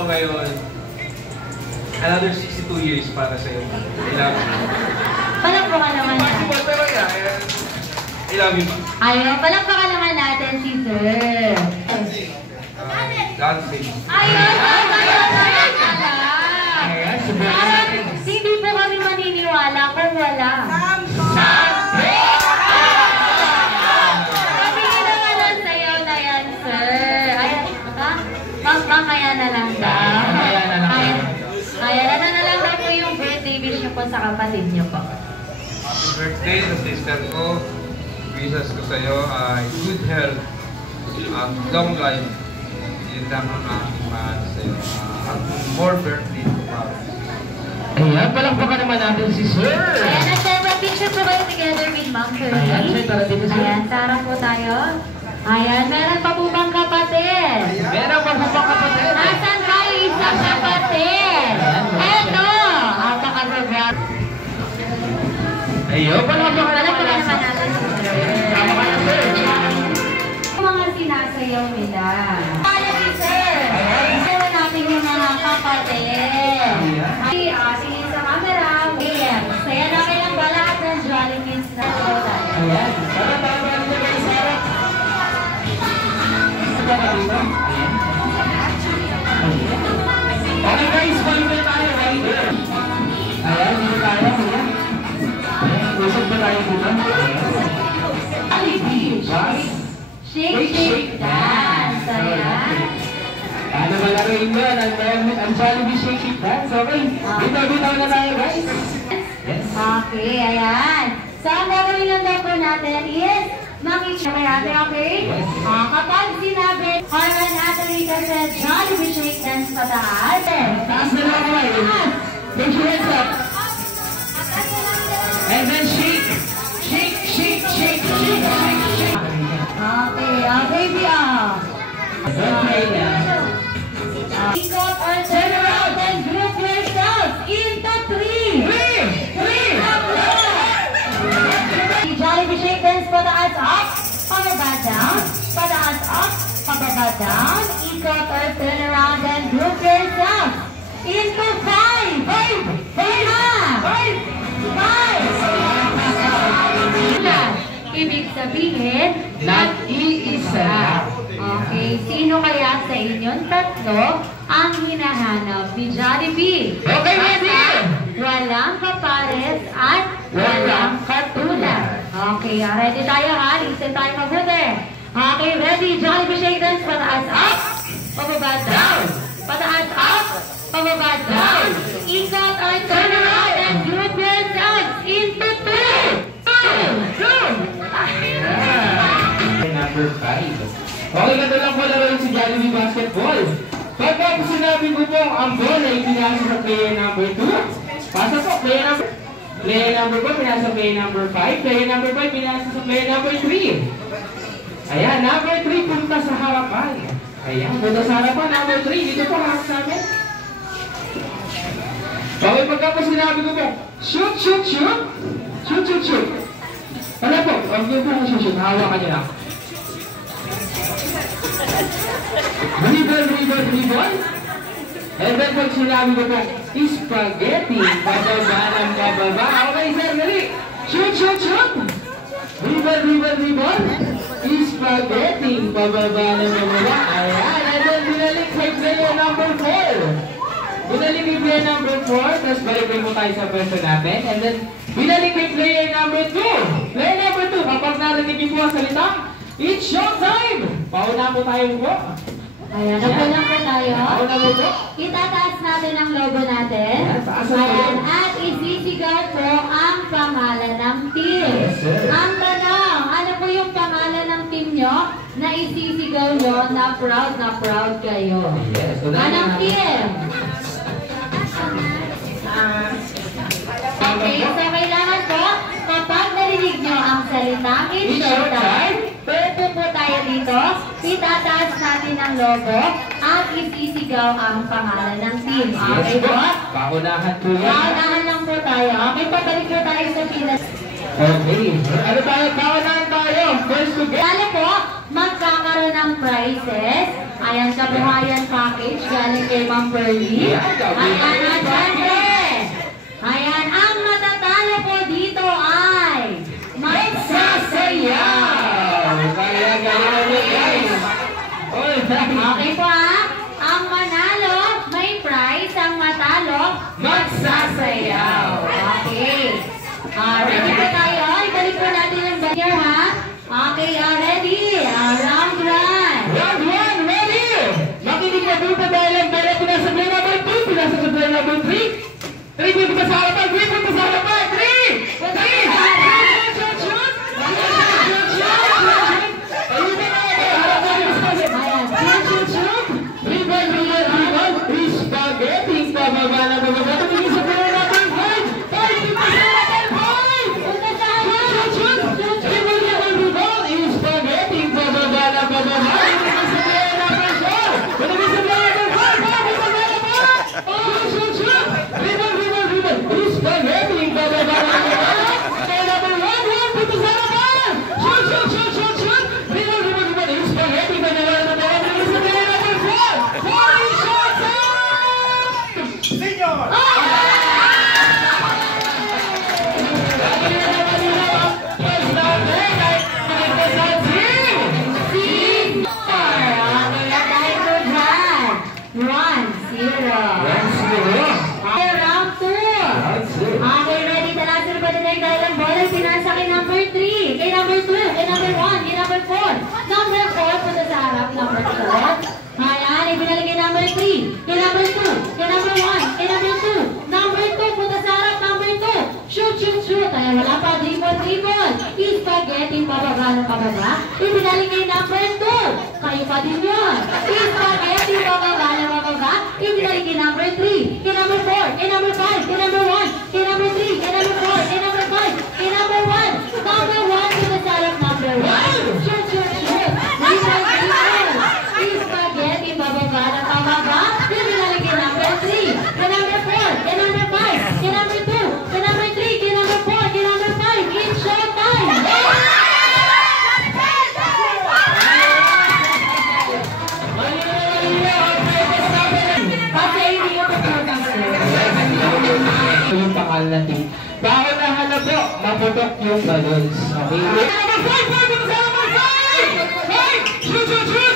mo ngayon, another 62 years para sa'yo. I love you. Palakpakan naman natin. Pero yeah, I love you, ma. Ayun, palakpakan naman natin si Sir. God save you. Ayun, hindi po kami maniniwala kung wala. Sabihin na nga lang sa'yo na yan, Sir. Ayan, mamaya na lang daw. Ayan, ano na lang daw po yung birthday wish niyo po sa kapatid niyo po. Happy birthday sa sister ko. Wishes ko sa'yo ay good health, long life. Yun lang ang aking mahal sa'yo. More birthday to come. Ayan, palakpakan naman natin si Sir. Ayan, at picture po kayo together with Ma'am Curly. Ayan, Sir, tara dito, Sir. Ayan, tara po tayo. Ayan, meron pa po bang kapatid? Meron pa po bang kapatid? Nasaan kayo isang kapatid? Eto! Apaka-program. Ayun, palakpakan naman Palakpakan natin. naman natin si Sir. Tama ka na, Sir. Yung mga sinasayaw nila. Kaya si Sir. Meron natin yung mga kapatid. Tingin sa camera. Saya na kayang lahat ng Jolly Means na ito tayo. Ayan. Palakpakan naman natin, Sir. Okay guys, balik na tayo right there. Ayan, dito tayo. Ayan. Usap ba tayo dito? Shake, shake, dance. Ayan. Ano ba laruin mo? Ang Jollibee Shake Shake Dance. Okay. Bitaw-bitaw na tayo guys. Yes. Okay, ayan. So, ang gagawin lang daw po natin is makikita natin, okay? Kapag sinabi, Harlan Atalita said, Jollibee Shake Dance pataas. Taas na lang kamay. Put your hands up. And then shake. Shake, shake, shake, shake, shake, shake. Okay, baby, Okay na. Pick up or turn around and group yourselves into three. Jollibee Shake Dance, pataas up, pababa down, pataas up, pababa down, ikot or turn around and group yourselves into five. Ibig sabihin, nag-iisa. Okay, sino kaya sa inyong tatlo ang hinahanap ni Jollibee? Okay, ready? Walang kapares at walang katulad. Okay, ready tayo ha? Listen tayo mabuti. Okay, ready? Jollibee Shake Dance, pataas up, pababa down, pataas up, pababa down. Ikot or turn around and group yourselves into two. Number 5. Okay, ganda lang po naman si Jollibee Basketball. Pagka po sinabi ko po, ang ball ay pinasa sa player number 2. Pasa po, player number 4, pinasa sa player number 5. Player number 5, pinasa sa player number 3. Ayan, number 3 punta sa harapan. Ayan, punta sa harapan, number 3. Dito po, harap namin. Okay, pagka po sinabi ko po, shoot, shoot, shoot. Shoot, shoot, shoot. Ano po? Huwag niyo po shoot, shoot. Hawakan niyo lang. Dribble. And then pag sinabi ko po, spaghetti, bababa ng bababa. Okay, sir, dali. Shoot, shoot, shoot. Dribble. Spaghetti, bababa ng bababa. Ayan, and then binalik kay player number 4. Binalik kay player number 4, tapos balik mo tayo sa pwesto natin. And then, binalik kay player number 2. Player number 2, kapag narinig niyo po ang salita, it's showtime! Pauna po tayo po. Ayan, napulang po tayo. Pauna po po. Itataas natin ang logo natin. Ayan, taas na tayo. Ayan, at isisigaw po ang pangalan ng team. Yes, sir. Ang tanong, ano po yung pangalan ng team nyo na isisigaw nyo na proud kayo? Yes. Anong team? Okay, so kailangan po, kapag narinig nyo ang salitang it's showtime, pwede po tayo dito, itataas natin ang logo at isisigaw ang pangalan ng team. Okay po? Paunahan po yan. Paunahan lang po tayo. Okay, pabalik po tayo sa pila. Okay. Ano tayo? Paunahan tayo. tayo. First to get. Dali po, magkakaroon ng prizes. Ayan, kabuhayan package galing kay Ma'am Pearly. Ayan, at syempre. Ayan, ang matatalo po dito ay magsasayaw. Kaya guys. Okay po ang manalo, may prize. Ang matalo, magsasayaw. Okay. Ready po tayo? Ibalik po natin ang banner ha. Okay, ready? Round 1. Round 1, ready! Makinig na dito dahil ang bala pinasa play number 2, pinasa sa play number 3. 3 punto pa sa harapan, 3 punto sa harapan, 3! 3! Spaghetti, pababa na bababa. Tumingin sa play number 5. 5 punto sa harapan, 5! Spaghetti, pababa na bababa. Tumingin sa play number 4. Tumingin sa play number 5. 5 punto sa harapan. Spaghetti, pababa na bababa. Play number 1 punto sa harapan. Shoot! Spaghetti, pababa na bababa. Tumingin sa play number 4. 40 shots out! Okay, ready? The last one for the next dahil ang bola pinasa kay number 3, kay number 2, kay number 1, kay number 4. Number 4, punta sa harap, number 4. Ayan, ibinalik kay number 3, kay number 2, kay number 1, kay number 2. Number 2, punta sa harap, number 2. Shoot! Ayan, wala pa, dribble. Spaghetti, pababa ng pababa. Ibinalik kay number 2. Kayo pa din yun. Spaghetti, pababa ng pababa. Ibinalik kay number 3, kay number 4, kay number 5, kay number 1, kay number 3, kay number 4, kay number 5, kay number 1. Number 1, punta sa harap, number 1. Shoot! Spaghetti, pababa ng pababa. Ibinalik kay number 3, kay number 4, kay number 5, kay number 2, kay number 3, kay number 4, kay number 5. It's showtime! Kasi hindi yung yung pangalan natin. Bawal na halabo, maputok yung balloons. Okay? Shoot!